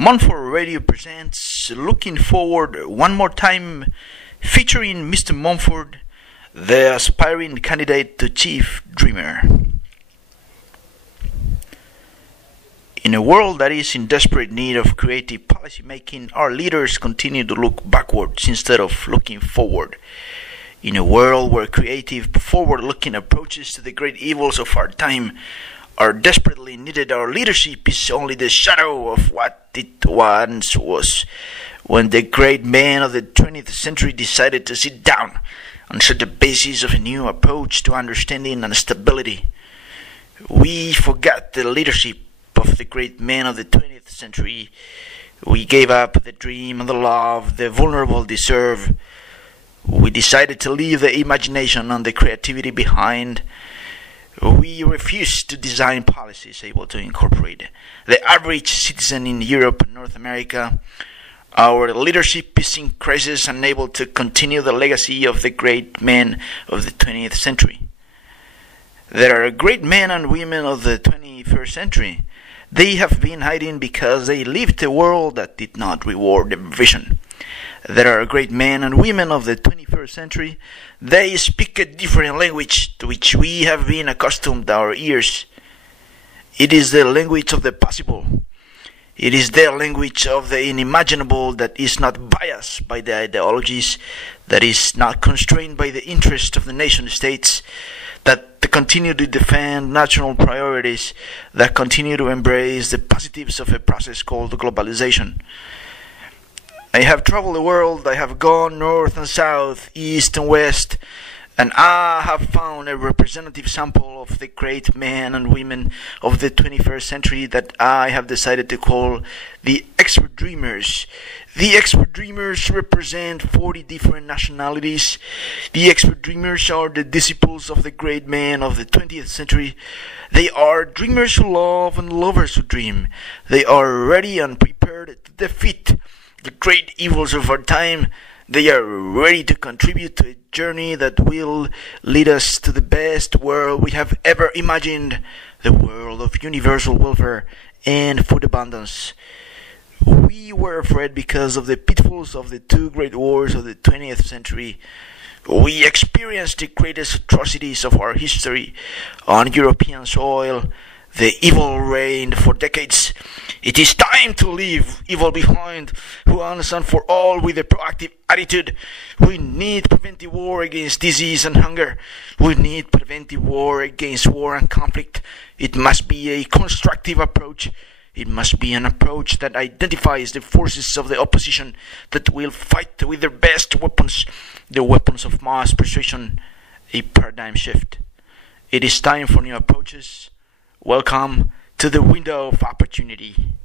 MONFORT Radio presents Looking Forward one more time, featuring Mr. MONFORT, the aspiring candidate to chief dreamer. In a world that is in desperate need of creative policy making, our leaders continue to look backwards instead of looking forward. In a world where creative, forward-looking approaches to the great evils of our time are desperately needed, our leadership is only the shadow of what it once was, when the great men of the 20th century decided to sit down and set the basis of a new approach to understanding and stability. We forgot the leadership of the great men of the 20th century. We gave up the dream and the love the vulnerable deserve. We decided to leave the imagination and the creativity behind. We refused to design policies able to incorporate the average citizen in Europe and North America. Our leadership is in crisis, unable to continue the legacy of the great men of the 20th century. There are great men and women of the 21st century. They have been hiding because they lived a world that did not reward their vision. There are great men and women of the 21st century. They speak a different language to which we have been accustomed our ears. It is the language of the possible. It is the language of the unimaginable that is not biased by the ideologies, that is not constrained by the interest of the nation states, that continue to defend national priorities, that continue to embrace the positives of a process called globalization. I have traveled the world. I have gone north and south, east and west, and I have found a representative sample of the great men and women of the 21st century that I have decided to call the expert dreamers. The expert dreamers represent 40 different nationalities. The expert dreamers are the disciples of the great men of the 20th century. They are dreamers who love and lovers who dream. They are ready and prepared to defeat the great evils of our time. They are ready to contribute to a journey that will lead us to the best world we have ever imagined, the world of universal welfare and food abundance. We were afraid because of the pitfalls of the two great wars of the 20th century. We experienced the greatest atrocities of our history on European soil. The evil reigned for decades. It is time to leave evil behind once and for all with a proactive attitude. We need preventive war against disease and hunger. We need preventive war against war and conflict. It must be a constructive approach. It must be an approach that identifies the forces of the opposition that will fight with their best weapons, the weapons of mass persuasion, a paradigm shift. It is time for new approaches. Welcome to the window of opportunity.